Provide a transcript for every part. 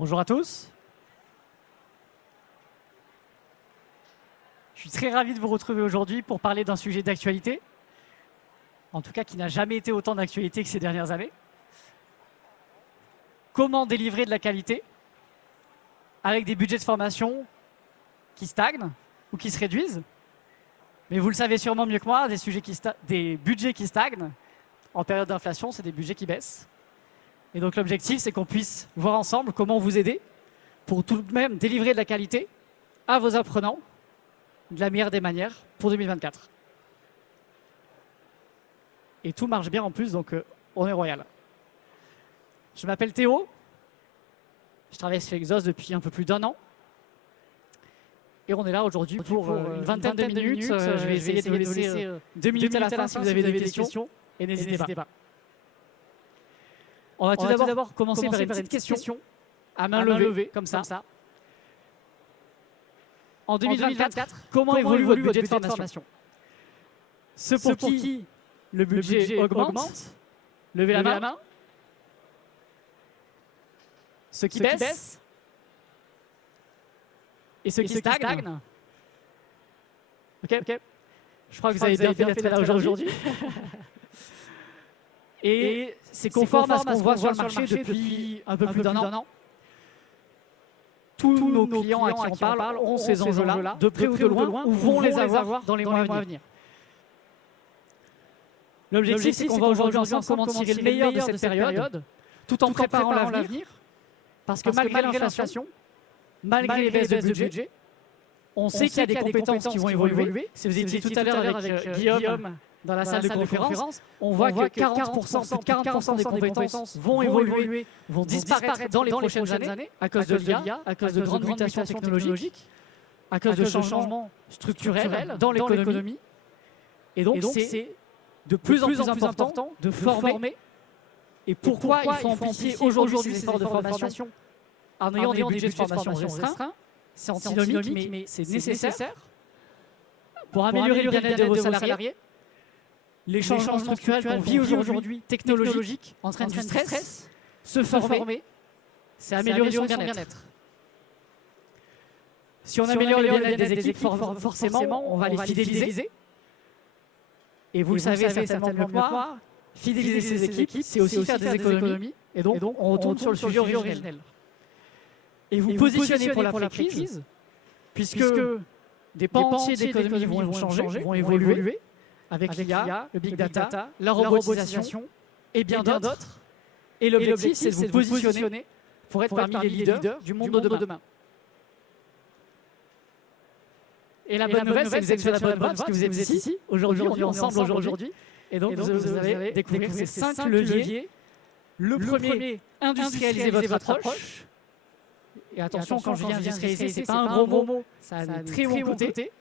Bonjour à tous. Je suis très ravi de vous retrouver aujourd'hui pour parler d'un sujet d'actualité, en tout cas qui n'a jamais été autant d'actualité que ces dernières années. Comment délivrer de la qualité avec des budgets de formation qui stagnent ou qui se réduisent. Mais vous le savez sûrement mieux que moi, des budgets qui stagnent, en période d'inflation, c'est des budgets qui baissent. Et donc l'objectif, c'est qu'on puisse voir ensemble comment vous aider pour tout de même délivrer de la qualité à vos apprenants de la meilleure des manières pour 2024. Et tout marche bien en plus, donc on est royal. Je m'appelle Théo, je travaille chez Exos depuis un peu plus d'1 an. Et on est là aujourd'hui pour une vingtaine de minutes. Je vais essayer de vous laisser 2 minutes à la fin si vous avez des questions. Et n'hésitez pas. On va tout d'abord commencer par une petite question à main levée, comme ça. En 2024, comment évolue votre budget de formation? Ceux pour qui le budget augmente, levez la main. Ceux qui baissent et ceux qui stagnent. Ok. Je crois que vous avez bien fait d'être là aujourd'hui. Et c'est conforme à ce qu'on voit sur le marché depuis un peu plus d'1 an. Tous nos clients à qui on parle ont ces enjeux-là, de près ou de loin, ou vont les avoir dans les mois à venir. L'objectif, c'est qu'on va aujourd'hui ensemble comment tirer le meilleur de cette période, tout en préparant l'avenir. Parce que malgré l'inflation, malgré les baisses de budget, on sait qu'il y a des compétences qui vont évoluer. Si vous étiez tout à l'heure avec Guillaume dans la salle de conférence, on voit que 40%, plus de 40% des compétences vont évoluer, vont disparaître dans les prochaines années à cause de l'IA, à cause de grandes mutations technologiques, à cause de changements structurels dans l'économie. Et donc, c'est de plus en plus important de former. Et pourquoi il faut amplifier aujourd'hui ces efforts de formation en ayant des budgets de formation restreints? C'est antinomique, mais c'est nécessaire pour améliorer le bien-être de vos salariés. Les changements structurels qu'on vit aujourd'hui, technologiques, entraînent du stress. Se former, c'est améliorer son bien-être. Si on améliore le bien-être des équipes, forcément, on va les fidéliser. Et vous le savez certainement mieux que moi, fidéliser ces équipes, c'est aussi faire des économies. Et donc, on retourne sur le sujet originel. Et vous positionnez pour l'après-crise, puisque des pans entiers d'économie vont changer, vont évoluer, avec l'IA, le big data, la robotisation et bien d'autres. Et l'objectif, c'est de vous positionner pour être parmi les leaders du monde de demain. Et la bonne nouvelle, c'est que vous êtes sur la bonne voie, parce que vous êtes ici. Aujourd'hui, on est ensemble aujourd'hui. Et donc, vous allez découvrir ces 5 leviers. Le premier, industrialiser votre approche. Et attention, quand je dis industrialiser, ce n'est pas un gros mot, ça a un très bon côté.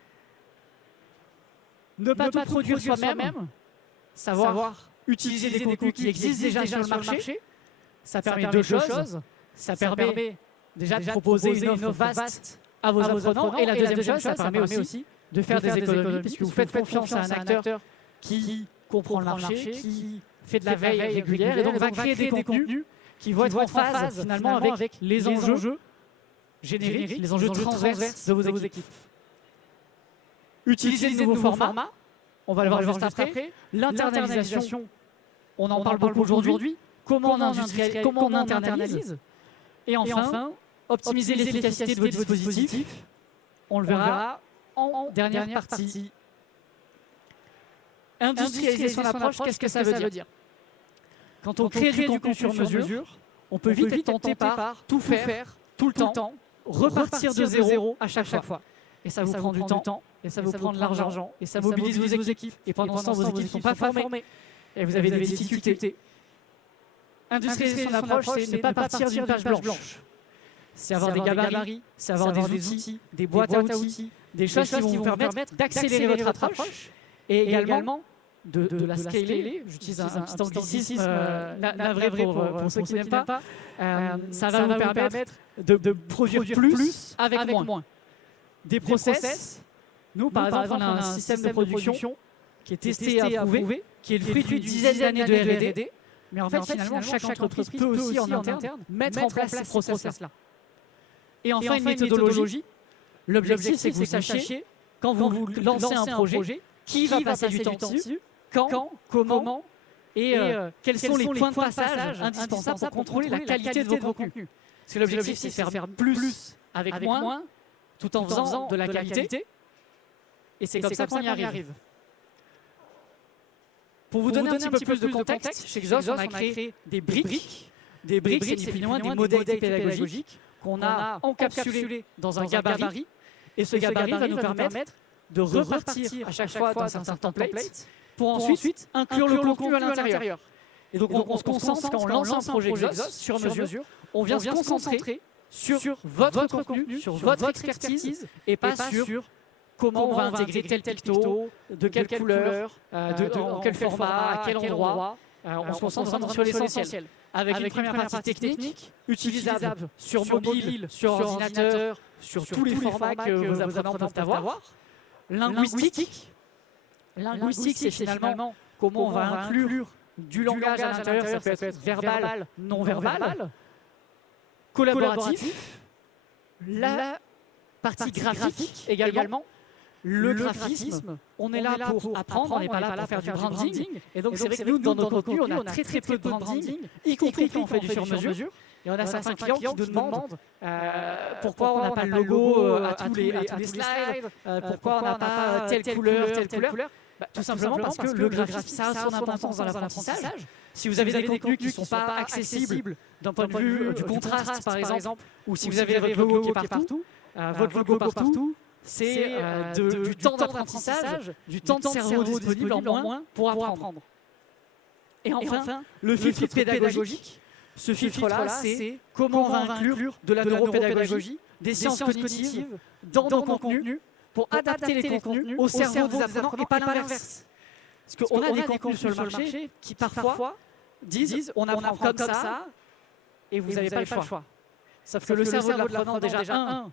Ne pas tout produire soi-même, savoir utiliser des contenus qui existent déjà sur le marché. Ça permet deux choses. Ça permet déjà de proposer une offre vaste à vos apprenants. Et la deuxième chose, ça permet aussi de faire des économies, puisque vous faites confiance à un acteur qui comprend le marché, qui fait de la veille régulière, et donc va créer des contenus qui vont être en phase finalement avec les enjeux génériques, les enjeux transverses de vos équipes. Utiliser de nouveaux formats, on va le voir juste après. L'internalisation, on en parle beaucoup aujourd'hui. Comment on internalise. Et enfin, optimiser l'efficacité de vos dispositifs. On le verra en dernière partie. Industrialiser son approche, qu'est-ce que ça veut dire? Quand on crée du contenu sur mesure, on peut vite être tenté par tout faire, tout le temps, repartir de zéro à chaque fois. Et ça vous prend du temps, et ça vous prend de l'argent, et ça mobilise vos équipes. Et pendant ce temps, vos équipes ne sont pas formées. Et vous avez des difficultés. Industrialiser son approche, c'est ne pas partir d'une page blanche. C'est avoir des gabarits, c'est avoir des outils, des boîtes à outils, des choses qui vont vous permettre d'accélérer votre approche et également de la scaler. J'utilise un petit anglicisme, navré pour ceux qui n'aiment pas. Ça va vous permettre de produire plus avec moins. Des process. Nous, par exemple, on a un système de production qui est testé et approuvé, qui est le fruit d'une dizaine d'années de R&D. Mais en fait, finalement, chaque entreprise peut aussi en interne mettre en place ces process-là. Et enfin, une méthodologie. L'objectif, c'est que vous sachiez, quand vous lancez un projet, qui va passer du temps dessus, quand, comment, et quels sont les points de passage indispensables pour contrôler la qualité de vos contenus. Parce que l'objectif, c'est de faire plus avec moins, tout en faisant de la qualité. Et c'est comme ça qu'on y arrive. Pour vous donner un petit peu plus de contexte, chez Exos, on a créé des briques. Des briques, c'est ni plus ni moins des modèles pédagogiques qu'on a encapsulés dans un gabarit. Et ce gabarit va nous permettre de repartir à chaque fois dans un certain template pour ensuite inclure le contenu à l'intérieur. Et donc, on se concentre, quand on lance un projet Exos sur mesure, on vient se concentrer sur votre contenu, sur votre expertise, et pas sur comment on va intégrer tel picto, de quelle couleur, en quel format, à quel endroit. On se concentre vraiment sur l'essentiel. Avec une première partie technique, utilisable sur mobile, sur ordinateur, sur tous les formats que vos apprenants peuvent avoir. Linguistique, c'est finalement comment on va inclure du langage à l'intérieur, ça peut être verbal, non verbal. Collaboratif, la partie graphique également. Le graphisme, on est là pour apprendre, on n'est pas là pour faire du branding. Et donc, c'est vrai que nous, dans notre contenu, on a très peu de branding, y compris quand on fait du sur-mesure. Et on a certains clients qui nous demandent pourquoi on n'a pas le logo à tous les slides, pourquoi on n'a pas telle couleur. Tout simplement parce que le graphisme, ça a son importance dans l'apprentissage. Si vous avez des contenus qui ne sont pas accessibles d'un point de vue du contraste, par exemple, ou si vous avez votre logo qui est partout, c'est du temps d'apprentissage, du temps de cerveau disponible en moins pour apprendre. Et enfin, le filtre pédagogique. Ce filtre-là, c'est comment on va inclure de la neuropédagogie, des sciences cognitives dans nos contenus pour adapter les contenus au cerveau des apprenants et pas l'inverse. Parce qu'on a des contenus sur le marché qui parfois disent on apprend comme ça et vous n'avez pas le choix. Sauf que le cerveau de l'apprenant, déjà,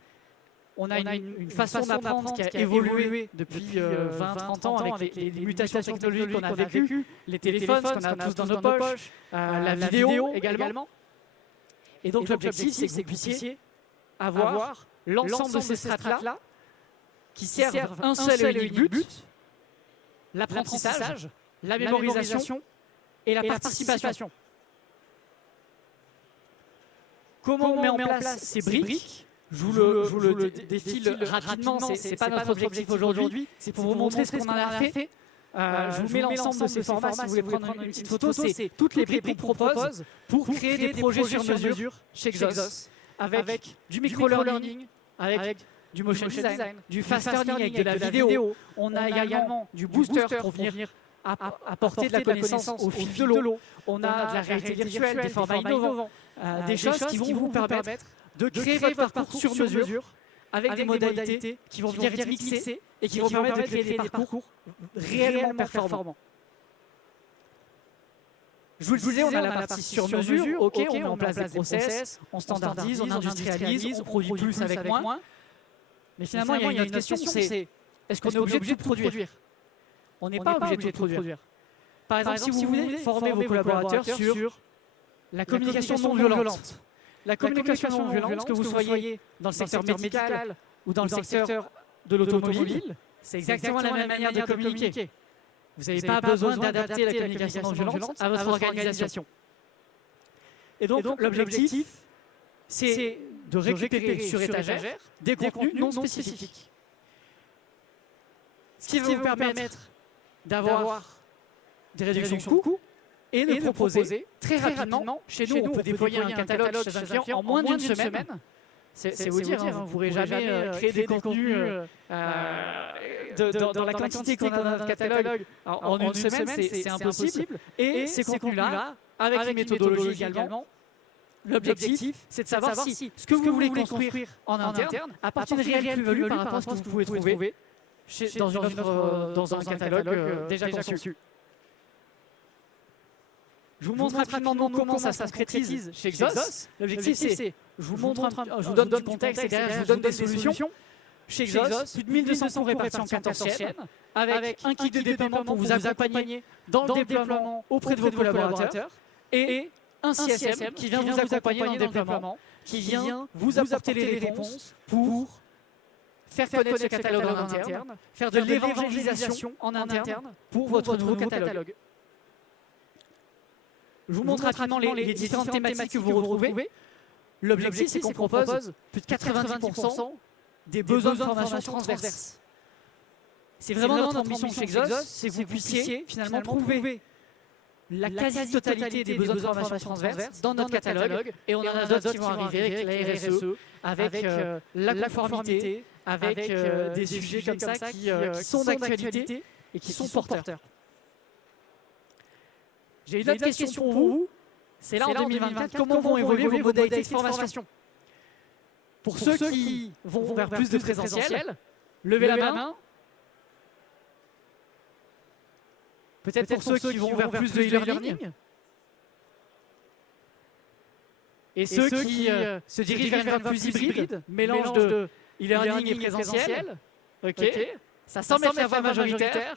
on a une façon d'apprendre qui a évolué depuis 20-30 ans avec les mutations technologiques qu'on a vécues, les téléphones, ce qu'on a tous dans nos poches, la vidéo également. Et donc l'objectif, c'est que vous puissiez avoir l'ensemble de ces strates-là qui servent un seul et unique but, l'apprentissage, la mémorisation et la participation. Comment on met en place ces briques? Je vous le défile rapidement, ce n'est pas notre objectif aujourd'hui, c'est pour vous montrer ce qu'on en a fait. Je vous mets l'ensemble de ces formats, si vous voulez prendre une petite photo, c'est toutes les briques qu'on propose pour créer des projets sur mesure chez Exos, avec du micro-learning, avec du motion design, du fast learning avec de la vidéo. On a également du booster pour venir apporter de la connaissance au fil de l'eau. On a de la réalité virtuelle, des formats innovants, des choses qui vont vous permettre de créer votre parcours sur mesure avec des modalités qui vont venir mixer et qui vont permettre de créer des parcours réellement performants. Je vous le disais, on a la partie sur mesure, ok, on met en place des process, on standardise, on industrialise, on produit plus avec moins. Mais finalement, il y a une autre question, c'est est-ce qu'on est obligé de tout produire? On n'est pas obligé de tout produire. Par exemple, si vous voulez former vos collaborateurs sur la communication non violente, la communication non violente, que vous soyez dans le secteur médical ou dans le secteur de l'automobile, c'est exactement la même manière de communiquer. Vous n'avez pas besoin d'adapter la communication non violente à votre organisation. Et donc, l'objectif, c'est de récupérer sur étagère des contenus non spécifiques. Ce qui va vous permettre d'avoir des réductions de coûts et de proposer très rapidement. Chez nous, on peut déployer un catalogue chez un client en moins d'une semaine. C'est vous dire, vous ne pourrez jamais créer des contenus dans la quantité qu'on a dans notre catalogue en une semaine, c'est impossible. Et ces contenus-là, avec une méthodologie également, l'objectif, c'est de savoir si ce que vous voulez construire en interne apporte une réelle plus-value par rapport à ce que vous pouvez trouver dans un catalogue déjà conçu. Je vous montre rapidement comment ça se concrétise chez Exos. L'objectif, c'est, je vous donne du contexte et derrière, je vous donne des solutions. Chez Exos, plus de 1200 cours répartis en 14 chaînes, avec un kit de déploiement pour vous accompagner dans le déploiement auprès de vos collaborateurs et un CSM qui vient vous accompagner dans le déploiement, qui vient vous apporter les réponses pour faire connaître ce catalogue en interne, faire de l'évangélisation en interne pour votre nouveau catalogue. Je vous montre rapidement les différentes thématiques que vous retrouvez. L'objectif, c'est qu'on propose plus de 90% des besoins de formation transverses. C'est vraiment notre ambition chez Exos, c'est que vous puissiez finalement trouver la quasi-totalité des besoins de formation transverses dans notre catalogue. Et on en a d'autres qui vont arriver avec la RSE, avec la conformité, avec des sujets comme ça qui sont d'actualité et qui sont porteurs. J'ai une autre question pour vous. C'est là en 2024, comment vont évoluer vos modalités de formation? Pour ceux qui vont vers plus de présentiel, levez la main. Peut-être pour ceux qui vont vers plus de e-learning. Et ceux qui se dirigent vers un plus hybride, mélange de e-learning et présentiel. Ok. Ça semble être la voie majoritaire.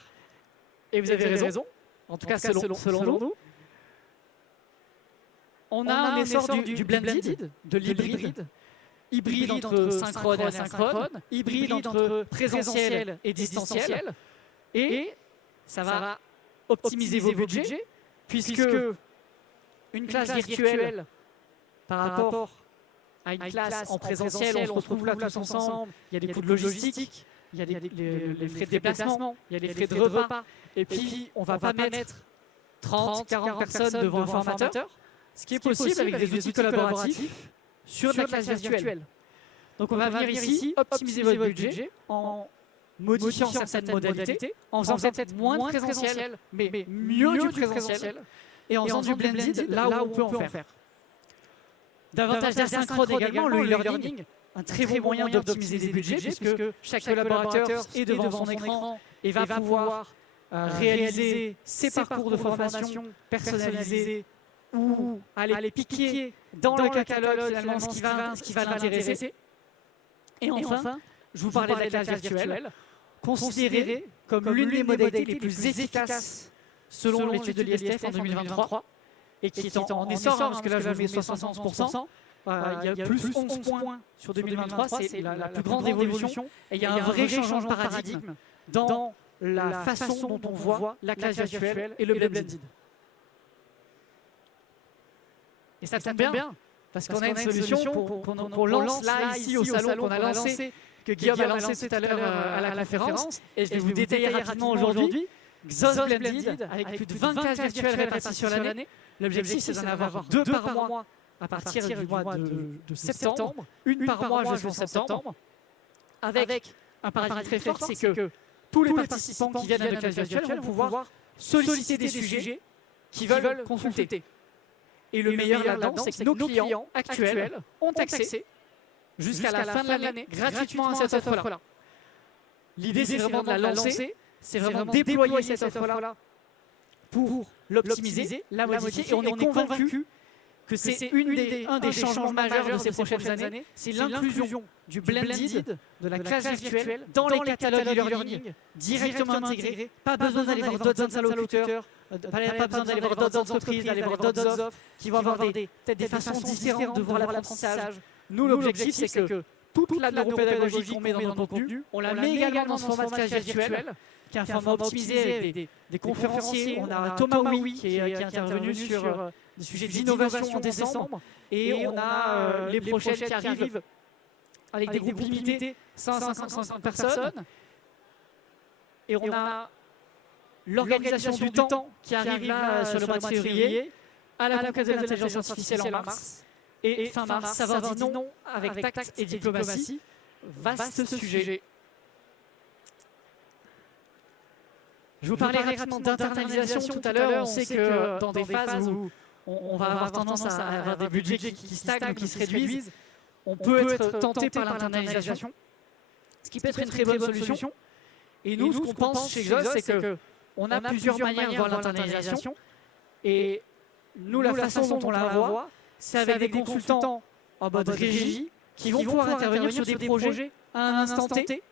Et vous avez raison. En tout cas, selon nous. On a un essor du blended, de l'hybride. Hybride entre synchrone et asynchrone. Hybride entre présentiel et distanciel. Et ça va optimiser vos budgets, puisque une classe virtuelle par rapport à une classe en présentiel, on se retrouve là tous ensemble, il y a des coûts de logistique, il y a les frais de déplacement, il y a les frais de repas, et puis on ne va pas mettre 30, 40 personnes devant un formateur, ce qui est possible avec des outils collaboratifs sur de la classe virtuelle. Donc on va venir ici optimiser votre budget en modifiant certaines modalités, en faisant peut-être moins de présentiel, mais mieux du présentiel, et en faisant du blended là où on peut en faire. Davantage d'asynchrone également, le e-learning, un très bon moyen d'optimiser les budgets, puisque chaque collaborateur est devant son écran et va pouvoir réaliser ses parcours de formation personnalisés ou aller piquer dans le catalogue finalement ce qui va l'intéresser. Et enfin, je vous parlais de la classe virtuelle, considérée comme l'une des modalités les plus efficaces selon l'étude de l'ISTF en 2023, et qui est en essor, parce que là je vous mets 71%, il y a plus 11 points sur 2023, c'est la plus grande évolution, et il y a un vrai changement de paradigme dans la façon dont on voit la classe virtuelle et le blended. Et ça tombe bien, parce qu'on a une solution qu'on lance là, ici au salon, qu'on a lancé, que Guillaume a lancé tout à l'heure à la conférence, et je vais vous détailler rapidement aujourd'hui. Xos Blended, avec plus de 20 classes virtuelles réparties sur l'année. L'objectif, c'est d'en avoir 2 par mois à partir du mois de septembre, une par mois jusqu'en septembre, avec un paradigme très fort, c'est que tous les participants qui viennent à notre classe virtuelle vont pouvoir solliciter des sujets qu'ils veulent consulter. Et le meilleur là-dedans, c'est que nos clients actuels ont accès jusqu'à la fin de l'année gratuitement à cette offre-là. L'idée, c'est vraiment de la lancer, c'est vraiment déployer cette offre-là pour l'optimiser, la modifier. Et on est convaincu que c'est un des changements majeurs de ces prochaines années, c'est l'inclusion du blended, de la classe virtuelle, dans les catalogues e-learning, directement intégrés. Pas besoin d'aller voir d'autres interlocuteurs, pas besoin d'aller voir d'autres entreprises, d'aller voir d'autres offres qui vont avoir peut-être des façons différentes de voir l'apprentissage. Nous, l'objectif, c'est que toute la neuropédagogie qu'on met dans notre contenu, on la met également dans ce format de classe virtuelle, qui est un format optimisé avec des conférenciers. On a Thomas Oui qui est intervenu sur des sujets d'innovation en décembre. Et on a les prochaines qui arrivent avec des groupes limités, 150 personnes. Et on a l'organisation du temps qui arrive là sur le mois de février, à la conquête de l'intelligence artificielle en mars. Et fin mars, savoir dire non avec tact et diplomatie. Vaste sujet. Je vous parlais rapidement d'internalisation tout à l'heure. On sait que dans des phases où on va avoir tendance à avoir des budgets qui stagnent ou qui se réduisent, on peut être tenté par l'internalisation, ce qui peut être une très bonne solution. Et nous, ce qu'on pense chez Exos, c'est qu'on a plusieurs manières de voir l'internalisation. Et nous, la façon dont on la voit, c'est avec des consultants en mode régie qui vont pouvoir intervenir sur des projets à un instant T,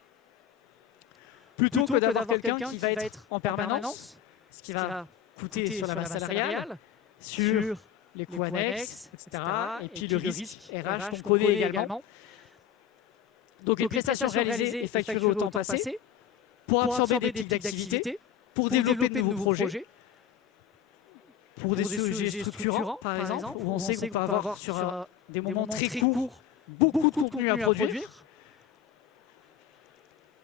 plutôt que d'avoir quelqu'un qui va être en permanence, ce qui va coûter sur la masse salariale, sur les coûts annexes, etc. Et puis le risque RH qu'on connaît également. Donc les prestations réalisées et facturées au temps passé pour absorber des pics d'activité, pour développer de nouveaux projets, pour des sujets structurants, par exemple, où on sait qu'on peut avoir sur des moments très courts beaucoup de contenu à produire,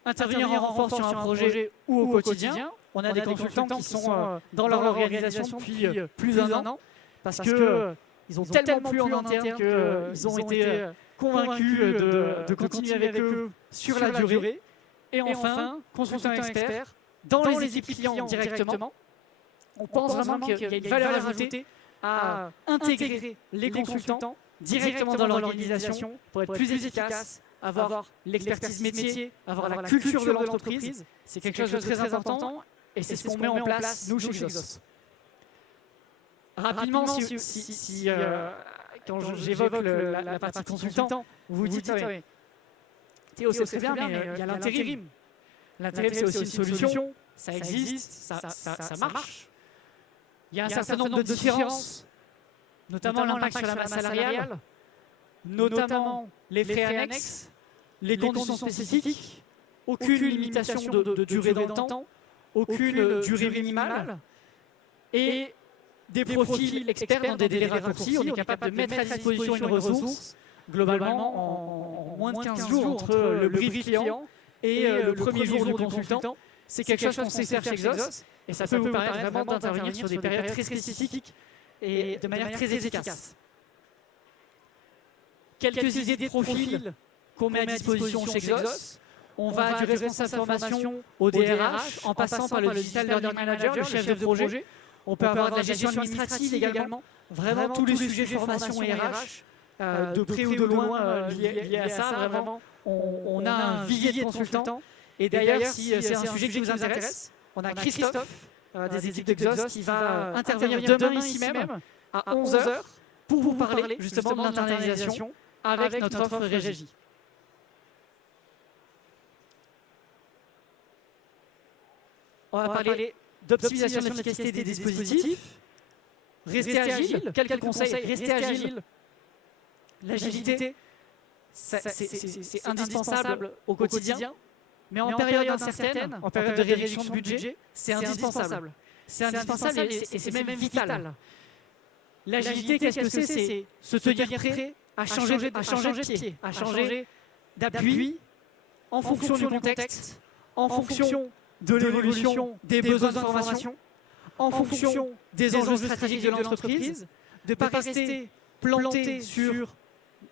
intervenir en renfort sur un projet ou au quotidien. On a des consultants qui sont dans leur organisation depuis plus d'un an parce qu'ils ont tellement plu en interne qu'ils ont été convaincus de continuer avec eux sur la durée. Et enfin, consultants experts dans les équipes clients directement. On pense vraiment qu'il y a une valeur ajoutée à intégrer les consultants directement dans l'organisation pour être plus efficace, avoir l'expertise métier, avoir la culture de l'entreprise. C'est quelque chose de très important et c'est ce qu'on met en place, nous, chez Exos. Rapidement, quand j'évoque la partie consultant, vous vous dites, Théo, c'est très bien, mais il y a l'intérim. L'intérim, c'est aussi une solution, ça existe, ça marche. Il y a un certain nombre de différences, notamment l'impact sur la masse salariale, notamment les frais annexes, les conditions spécifiques, aucune limitation de durée dans le temps, aucune durée minimale, et des profils experts dans des délais raccourcis. On est capable de mettre à disposition une ressource, globalement, en moins de 15 jours entre le brief client et le premier jour du consultant. C'est quelque chose qu'on sait faire chez Exos, et ça peut vous permettre vraiment d'intervenir sur des périodes très spécifiques et de manière très efficace. Quelques idées de profils qu'on met à disposition chez Exos. On va du responsable formation au DRH, en passant par le Digital Learning Manager, le chef de projet. On peut avoir de la gestion administrative également. Vraiment tous les sujets de formation et RH, de près ou de loin liés à ça. Vraiment, on a un vivier de consultants. Et d'ailleurs, si c'est un sujet qui vous intéresse, on a Christophe des équipes d'Exos qui va intervenir demain ici même à 11 h pour vous parler justement de l'internalisation avec notre offre régie. On va parler d'optimisation de l'efficacité des dispositifs. Restez agile. Quelques conseils. Restez agile. L'agilité, c'est indispensable au quotidien. Mais en période incertaine, en période de réduction de budget, c'est indispensable. C'est indispensable et c'est même vital. L'agilité, qu'est-ce que c'est? C'est se tenir prêt à changer de pied, à changer d'appui en fonction du contexte, en fonction de l'évolution des besoins de formation, en fonction des enjeux stratégiques de l'entreprise, de ne pas rester planté sur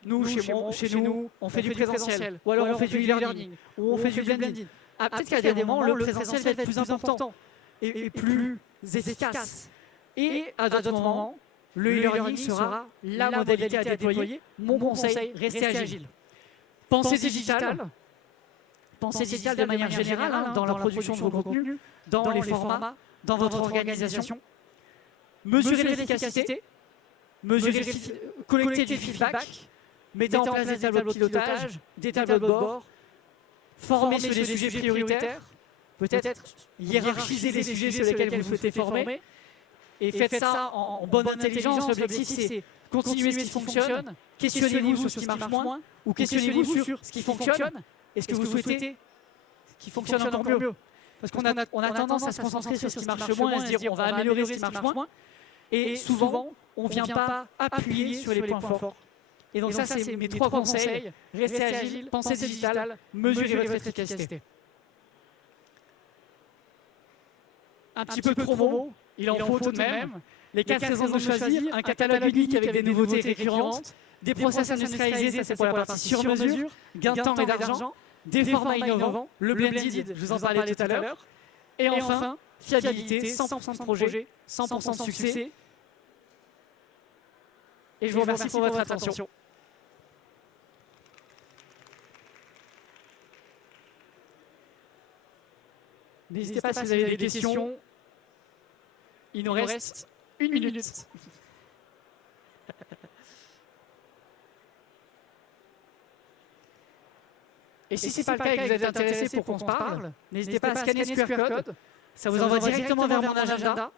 nous, chez nous, on fait du présentiel, ou alors on fait du e-learning, ou on fait du blended. Peut-être qu'à des moments, le présentiel va être plus important et plus efficace. Et à d'autres moments, le e-learning sera la modalité à déployer. Mon conseil, restez agile. Pensez digital de manière générale, dans la production de vos contenus, dans les formats, dans votre organisation. Mesurez l'efficacité, collectez du feedback, mettez en place des tableaux de pilotage, des tableaux de bord, formez sur les sujets prioritaires, peut-être hiérarchiser les sujets sur lesquels vous souhaitez former, et faites ça en bonne intelligence. L'objectif, c'est continuer ce qui fonctionne, questionnez-vous sur ce qui marche moins, ou questionnez-vous sur ce qui fonctionne, et ce que vous souhaitez qui fonctionne encore mieux. Parce qu'on a tendance à se concentrer sur ce qui marche moins, à se dire on va améliorer ce qui marche moins, et souvent, on ne vient pas appuyer sur les points forts. Et donc ça, c'est mes 3 conseils. Restez agile, pensez digital, mesurez votre efficacité. Un petit peu de promo, il en faut tout de même. Les 4 raisons de choisir, un catalogue unique avec des nouveautés récurrentes, des process industrialisés, ça c'est pour la partie sur mesure, gain de temps et d'argent, des formats innovants, le blended, je vous en parlais tout à l'heure, et enfin, fiabilité, 100% de projet, 100% de succès. Et je vous remercie pour votre attention. N'hésitez pas si vous avez des questions. Il nous reste 1 minute. Et si ce n'est pas le cas et que vous êtes intéressé pour qu'on se parle, n'hésitez pas à scanner ce QR code. Ça vous envoie directement vers mon agenda.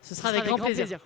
Ce sera avec grand plaisir.